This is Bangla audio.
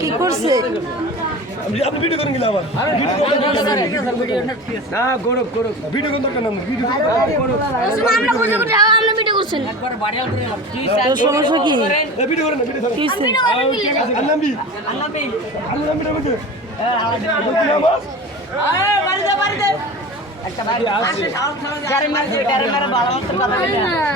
কি করছে আপনি ভিডিও করেন কিনা আবার না গরব গরব ভিডিও কোন দরকার না ভিডিও আমরা বুঝে বুঝে আমরা ভিডিও করছেন একবার বাড়িয়াল করে তো সমস্যা কি ভিডিও করেন না ভিডিও করেন কিছে আন্নাবি বলতে বাড়ি দে একটা বাড়ি আসে যারে মারে ভালো মতো কথা বলে